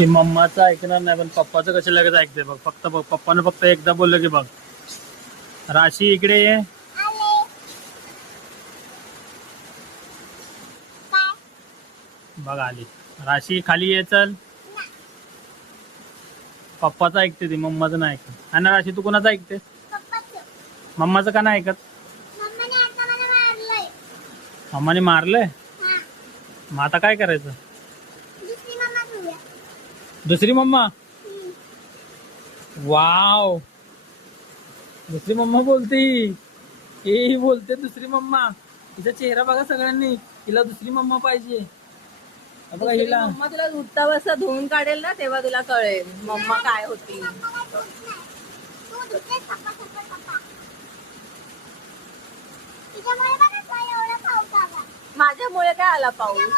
ती मम्माचं ऐकणार नाही पण पप्पाचं कशा लगेच ऐकते बघ. फक्त बघ, पप्पानं फक्त एकदा बोललं की बघ, राशी इकडे ये. बघ आली. राशी खाली ये, चल. पप्पाचं ऐकते ती, मम्माचं नाही ऐकत. आणि राशी तू कोणाचं ऐकते? मम्माचं का नाही ऐकत? मम्माने मारलंय. मग आता काय करायचं? दुसरी मम्मा. वाव, दुसरी मम्मा बोलते. ही बोलते दुसरी मम्मा. तिचा चेहरा बघा सगळ्यांनी, तिला दुसरी मम्मा पाहिजे. बघा हिला. मम्मा तुला धुता बसा धुवून काढेल ना, तेव्हा तुला कळेल मम्मा काय होती. माझ्यामुळे काय आला पाऊस?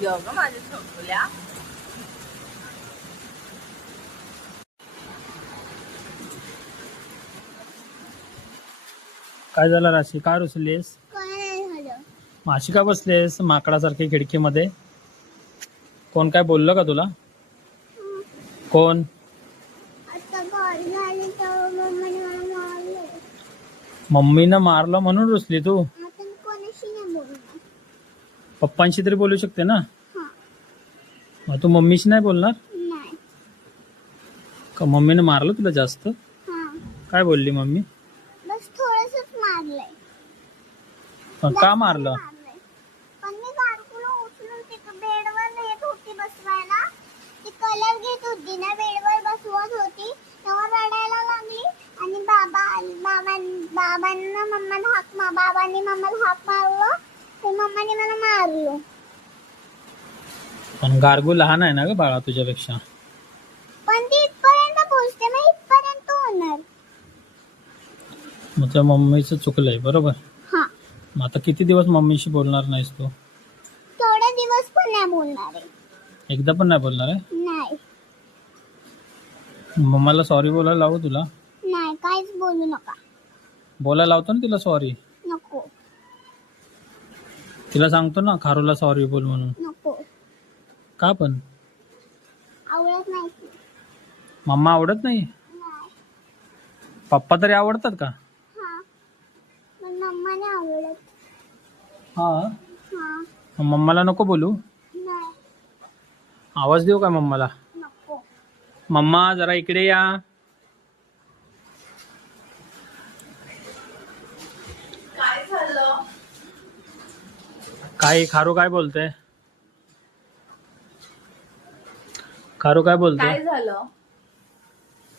ग माझ्या छोटुल्या. काय झालं राशी? काय रुसलीस? माशी का बसलेस माकडासारखी खिडकीमध्ये? कोण काय बोललं का तुला? कोण? मम्मीनं मारलं म्हणून रुसली तू? पप्पांशी तरी बोलू शकते ना. मग तू मम्मीशी नाही बोलणार का? मम्मीनं मारलं तुला जास्त? काय बोलली मम्मी? बस थोडंसंच मारलंय. पण का मारलं? पण मी बारकुला उचलून तिथं बेडवर नेत होती बसवायला. ती कलर घेत होती ना, बेडवर बसवत होती तेव्हा रडायला लागली आणि बाबांनी मम्माला हाक मारलं तर मम्माने मला मारलं. पण गारगू लहान आहे ना ग बाळा तुझ्यापेक्षा. पण ती इथपर्यंत पोहोचते, मग इथपर्यंत होणार. मग त्या मम्मीचं चुकलंय बरोबर. हा, मग आता किती दिवस मम्मीशी बोलणार नाहीस तू? थोडे दिवस पण नाही बोलणार आहे. एकदा पण नाही बोलणार आहे? नाही मम्माला सॉरी बोलायला लावू तुला? नाही, काहीच बोलू नका. बोलायला लावतो ना तिला सॉरी. नको तिला सांगतो ना खारूला सॉरी बोल म्हणून. नको, का पण? आवडत नाही. मम्मा आवडत नाही? नाही. पप्पा तरी आवडतात का? हा, पण मम्माने आवडत. हा. हा, मग मम्माला नको बोलू? नाही. आवाज देऊ का मम्माला? नको. मम्मा जरा इकडे या. काय झालं? काय खारू काय बोलते? खारू काय बोलते? काय झालं?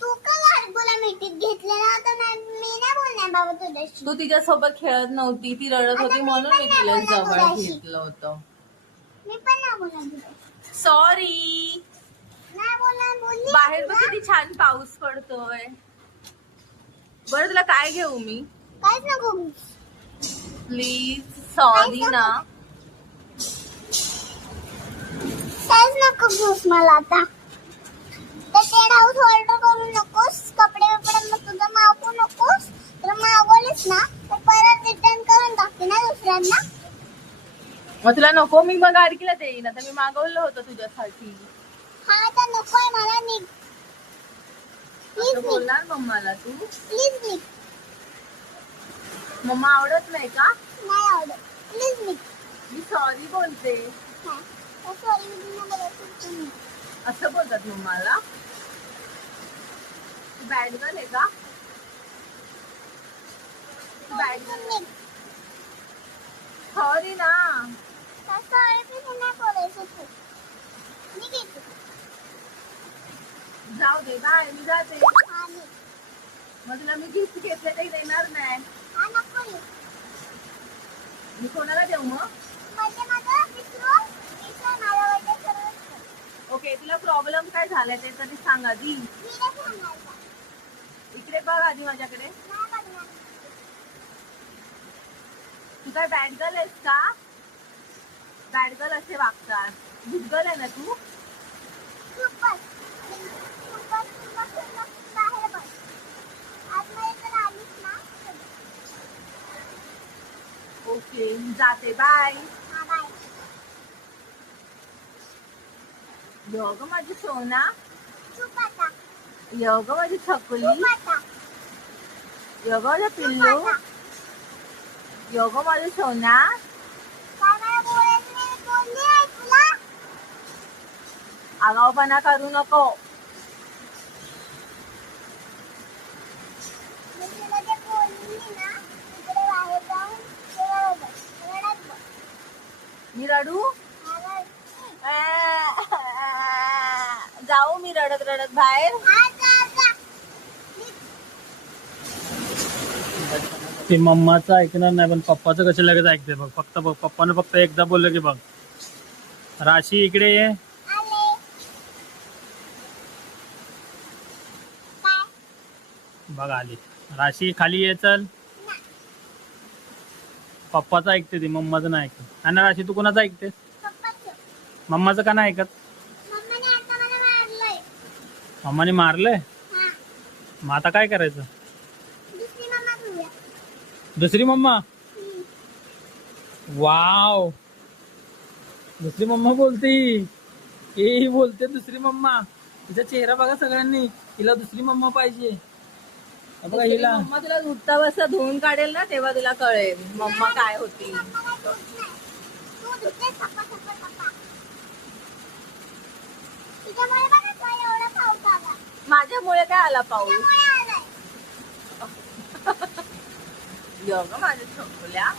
तू का बारकुला मिठीत घेतलेला होता? मी नाही बोलणार बाबा तुझ्याशी. तू तिच्यासोबत खेळत नव्हती, ती रडत होती म्हणून मी तिला जवळ घेतलं होतं. मी पण नाही बोलणार तुझ्याशी. सॉरी. नाही बोलणार बोलली. बाहेर बघ किती छान पाऊस पडतोय. बरं तुला काय घेऊ मी? काहीच नको. प्लीज सॉरी ना. काहीच नको घेऊस मला आता. तर टेन हाऊस ऑर्डर करू नकोस, कपडे बिपडे मग तुझं मागवू नकोस. तर मागवलीस ना तर परत रिटर्न करून टाकते ना दुसऱ्यांना. मग तुला नको मी मग गाडकीला देईन. आता मी मागवलं होतं तुझ्यासाठी. हा, तर नकोय मला. निघ प्लीज, असं बोलणार मम्माला तू? प्लीज निघ. मम्मा आवडत नाही का? नाही आवडत, प्लीज निघ. मी सॉरी बोलते. हा, तर सॉरी मी बोलत नाही. असं बोलतात मम्माला? बॅड गर्ल आहे का? Bad girl. सॉरी ना. तर सॉरी पण नाही बोलायचं तू. निघ इथून. जाऊ दे बाय, मी जाते. हा, निघ. मग तुला मी गिफ्ट घेतले ते देणार नाही. हा, नको निघ. मी कोणाला देऊ मग? म्हणजे माझं विसरून माझ्या वडील सर्व. ओके, तुला प्रॉब्लेम काय झालाय ते तरी सांग आधी. मी नाही सांगायचं. इकडे बघ आधी माझ्याकडे. नाही बघणार. तू काय बॅड गर्ल आहेस का? बॅड गर्ल असे वागतात. गुड गर्ल आहे ना तू? खूपच. बाहेर बस. आतमध्ये जर आलीस ना. ओके, जाते बाय. हा, बाय. योग माझी सोना, चुप आता. योग माझी छकुली, चुप आता. योग माझं चुप पिल्लू, आता. योग माझी सोना. काय मला बोलायचं नाही, बोलली आहे तुला? आगाऊपणा करू नको. मी तुला जे बोलली ना, तिकडे बाहेर जाऊन तेव्हा बघ. रडत बघ. मी रडू? हा, रड. जाऊ मी रडत रडत बाहेर. हा, जा, जा. ते मम्माचं ऐकणार नाही पण पप्पाचं कसं लगेच ऐकते बघ. फक्त बघ पप्पानं फक्त एकदा बोललं की बघ. राशी इकडे ये. आले. काय? बघ आली. राशी खाली ये चल. नाही. पप्पाचं ऐकते ती, मम्माचं नाही ऐकत. आणि राशी तू कोणाचं ऐकते? पप्पाचं. मम्माचं का नाही ऐकत? मम्मीने आता मला मारलंय. मम्माने मारलंय. हा. मग आता काय करायचं? दुसरी मम्मा घेऊया. दुसरी मम्मा. हम्म. वाव, दुसरी मम्मा बोलते. ही बोलते दुसरी मम्मा. तिचा चेहरा बघा सगळ्यांनी. तिला दुसरी मम्मा पाहिजे. हे बघा हिला. मम्मा तुला उठता बसता धुवून काढेल ना तेव्हा तुला कळेल मम्मा काय होती. मम्मा काय धुत नाही. तू धुतेस सपा, सपा, सपा. तिच्यामुळे बघा तुला एवढा पाऊस आला. माझ्यामुळे काय आला पाऊस. त्यामुळे आलाय. योग माझ्या छकुल्या.